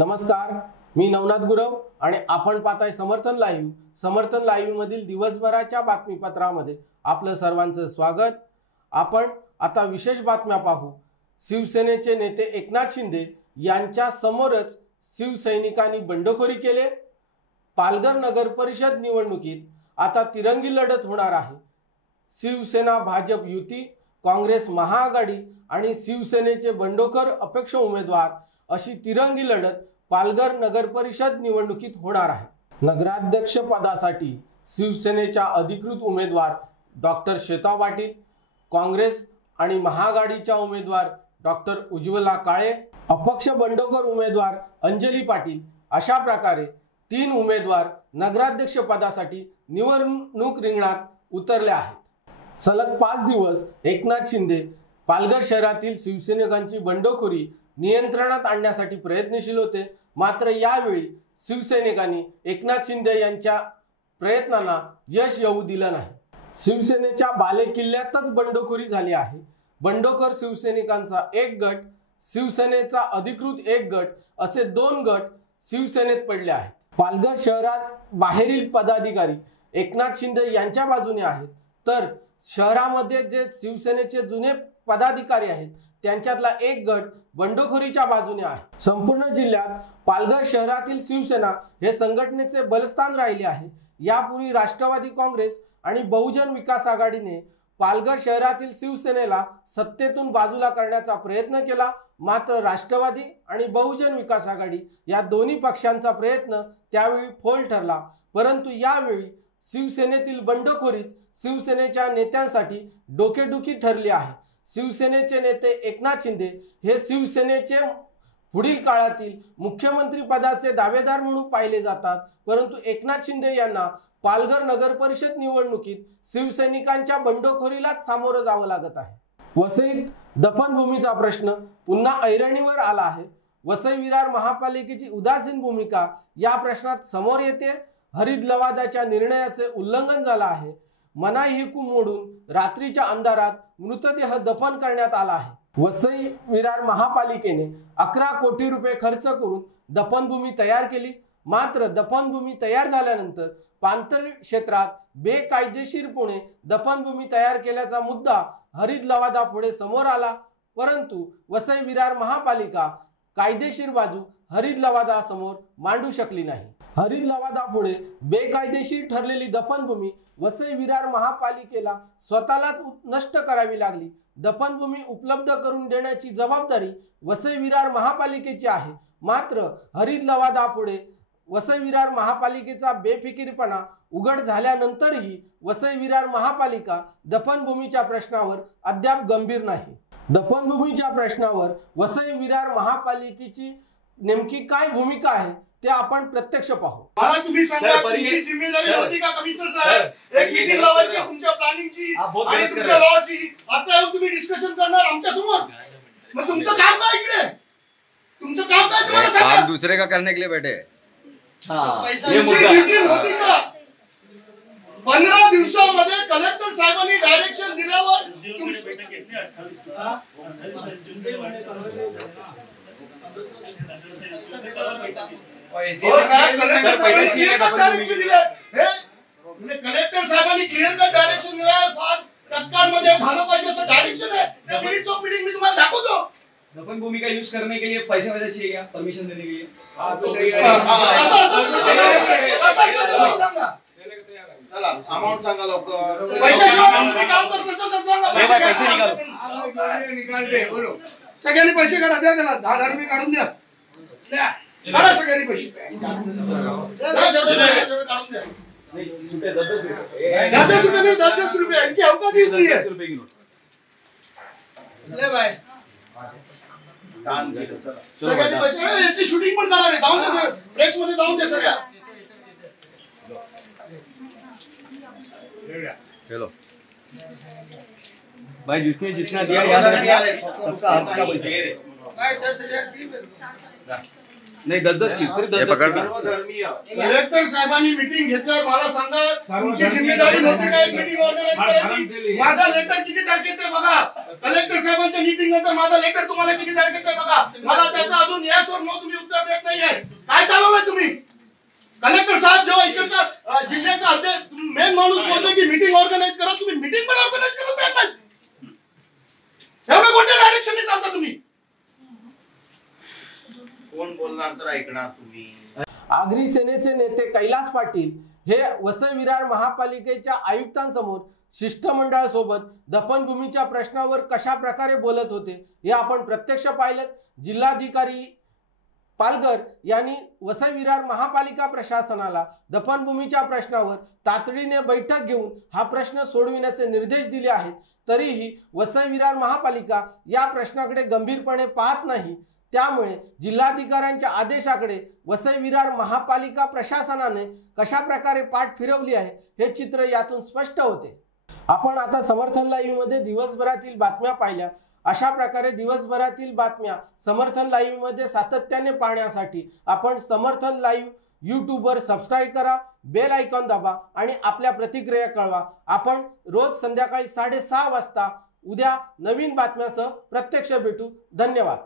नमस्कार, मी नवनाथ गुरव आणि आपण पाहताय समर्थन लाईव्ह. समर्थन लाईव्ह मधील दिवसभराच्या बातमीपत्रामध्ये आपलं सर्वांचं स्वागत. आपण आता विशेष बातम्या पाहू. शिवसेनेचे नेते एकनाथ शिंदे यांच्या समोरच शिवसैनिकांनी बंडखोरी केली. पालघर नगर परिषद निवडणुकीत आता तिरंगी लढत होणार आहे. शिवसेना भाजप युती, काँग्रेस महाआघाडी आणि शिवसेनेचे बंडखोर अपक्ष उमेदवार अशी तिरंगी लढत पालघर नगर परिषद निवडणुकीत होणार आहे. नगराध्यक्ष पदासाठी शिवसेनेच्या अधिकृत उमेदवार डॉक्टर श्वेता पाटील, काँग्रेस आणि महाआघाडीच्या उमेदवार डॉक्टर उज्ज्वला काळे, अपक्ष बंडखोर उमेदवार अंजली पाटील अशा प्रकारे 3 उमेदवार नगराध्यक्ष पदासाठी निवडणूक रिंगणात उतरले आहेत. सलग 5 दिवस एकनाथ शिंदे पालघर शहरातील शिवसैनिकांची बंडखोरी नियंत्रणात आणण्यासाठी प्रयत्नशील होते. मात्र यावेळी शिवसैनिकांनी एकनाथ शिंदे यांच्या प्रयत्नांना यश येऊ दिलं नाही. शिवसेनेच्या बालेकिल्ल्यातच बंडखोरी झाली आहे. बंडखोर शिवसैनिकांचा एक गट, शिवसेनेचा अधिकृत एक गट असे 2 गट शिवसेनेत पडले आहेत. पालघर शहरात बाहेरील पदाधिकारी एकनाथ शिंदे यांच्या बाजूने आहेत, तर शहरामध्ये जे शिवसेनेचे जुने पदाधिकारी आहेत त्यांच्यातला एक गट बंडखोरीच्या बाजूने आहे. संपूर्ण जिल्ह्यात पालघर शहरातील शिवसेना हे संघटनेचे बलस्थान राहिले आहे. यापूर्वी राष्ट्रवादी काँग्रेस आणि बहुजन विकास आघाडीने पालघर शहरातील शिवसेनेला सत्तेतून बाजूला करण्याचा प्रयत्न केला. मात्र राष्ट्रवादी आणि बहुजन विकास आघाडी या दोन्ही पक्षांचा प्रयत्न त्यावेळी फोल ठरला. परंतु यावेळी शिवसेनेतील बंडखोरीच शिवसेनेच्या नेत्यांसाठी डोकेदुखी ठरली आहे. शिवसेनेचे नेते एकनाथ शिंदे हे शिवसेनेचे पुढील काळातील मुख्यमंत्री पदाचे दावेदार म्हणून पाहिले जातात. परंतु एकनाथ शिंदे यांना पालघर नगर परिषद निवडणुकीत शिवसैनिकांच्या बंडखोरीलाच सामोरं जावं लागत आहे. वसईत दफनभूमीचा प्रश्न पुन्हा ऐरणीवर आला आहे. वसई विरार महापालिकेची उदासीन भूमिका या प्रश्नात समोर येते. हरित लवादाच्या निर्णयाचे उल्लंघन झालं आहे. मनाई हुकूम मोडून रात्रीच्या अंधारात मृतदेह दफन करण्यात आला आहे. वसई विरार महापालिकेने 11 कोटी रुपये खर्च करून दफनभूमी तयार केली. मात्र दफनभूमी तयार झाल्यानंतर पाणथळ क्षेत्रात बेकायदेशीरपणे दफनभूमी तयार केल्याचा मुद्दा हरित लवादापुढे समोर आला. परंतु वसई विरार महापालिका कायदेशीर बाजू हरित लवादासमोर मांडू शकली नाही. हरित लवादापुढे बेकायदेशीर ठरलेली दफनभूमी वसई विरार महापालिकेला स्वतःलाच नष्ट करावी लागली. दफनभूमी उपलब्ध करून देण्याची जबाबदारी वसई विरार महापालिकेची आहे. मात्र हरित लवादापुढे वसई विरार महापालिकेचा बेफिकीरपणा उघड झाल्यानंतरही वसई विरार महापालिका दफनभूमीच्या प्रश्नावर अद्याप गंभीर नाही. दफनभूमीच्या प्रश्नावर वसई विरार महापालिकेची नेमकी काय भूमिका आहे ते आपण प्रत्यक्ष पाहू. मला तुम्ही सांगा, तुमची जिम्मेदारी होती का कमिशनर साहेब एक मीटिंग लावायची तुमच्या प्लॅनिंगची आणि तुमच्या लॉची? आता तुम्ही डिस्कशन करणार आमच्या समोर? मग तुमचं काम काय इकडे? तुमचं काम काय तुम्हाला सांगा? काम दूसरे का करने के लिए बैठे. तुमची मीटिंग होती का? 15 दिवसामध्ये कलेक्टर साहेबांनी डायरेक्शन दिल्यावर कलेक्टर साहेबांनी क्लिअर कट डायरेक्शन दिलं. फार तत्काळ मध्ये झालं पाहिजे असं डायरेक्शन आहे. त्या मिनिट ऑफ मीटिंग मी तुम्हाला दाखवतो. दफनभूमि का यूज करने के लिए पैसे वैसे चाहिए क्या? परमिशन देने के लिए चला अमाउंट सांगा लवकर. पैशाशिवाय काम करत नसेल तर सांगा. पैसे निकालते बोलो. सगळ्यांनी पैसे काढा. द्या त्याला 10,000 रुपये काढून द्या. काढा सगळ्यांनी पैसे. 10,000 रुपये नहीं 10,000 रुपये इनकी औकात ही इतनी है. ले भाई सगळ्यांनी पैसे. याची शूटिंग पण करणार आहे. जाऊन दे प्रेस मध्ये जाऊन दे सगळ्या. चलो भाई, जिसने जितना दिया याद रखिए सबका आपका पैसा. 10,000 चाहिए. नाही दसदसली कलेक्टर साहेबांनी मीटिंग घेतल्यावर मला सांगा तुमची जिम्मेदारी नव्हती काय मीटिंग ऑर्गनाइज करायची? माझा लेटर किती तारखेचा आहे बघा. कलेक्टर साहेबांच्या मीटिंग नंतर माझा लेटर तुम्हाला किती तारखेचा आहे बघा. मला त्याचा अजून येस और नो तुम्ही उत्तर देत नाहीये. काय चालवलंय तुम्ही? कलेक्टर साहेब जेव्हा इकडचा जिल्ह्याचा अध्यक्ष मेन माणूस बोलतोय की मीटिंग ऑर्गनाइज करा, तुम्ही मीटिंग पण ऑर्गनाइज करत नाही. एवढं कोणत्या डायरेक्शनने चालता तुम्ही? कोण बोलणार तर ऐकणार तुम्ही. आगरी सेनेचे नेते कैलास पाटील हे वसई विरार महापालिकेच्या आयुक्तांसमोर शिष्टमंडळासोबत दफनभूमीच्या प्रश्नावर कशा प्रकारे बोलत होते हे आपण प्रत्यक्ष पाहिलं. जिल्हाधिकारी पालघर यांनी वसई विरार महापालिका प्रशासनाला दफनभूमीच्या प्रश्नावर तातडीने बैठक घेऊन हा प्रश्न सोडविण्याचे निर्देश दिले आहेत. तरीही वसई विरार महापालिका या प्रश्नाकडे गंभीरपणे पाहत नाही. त्यामुळे जिल्हाधिकाऱ्यांच्या आदेशाकडे वसई विरार महापालिका प्रशासनाने कशा प्रकारे पाठ फिरवली आहे हे चित्र यातून स्पष्ट होते. आपण आता समर्थन लाईव्ह मध्ये दिवसभरातील बातम्या पाहिल्या. अशा प्रकारे दिवसभरातील बातम्या समर्थन लाईव्ह मध्ये सातत्याने पाहण्यासाठी आपण समर्थन लाईव्ह यूट्यूबवर सबस्क्राईब करा, बेल आयकॉन दाबा आणि आपल्या प्रतिक्रिया कळवा. आपण रोज संध्याकाळी 6:30 वाजता उद्या नवीन बातम्यासह प्रत्यक्ष भेटू. धन्यवाद.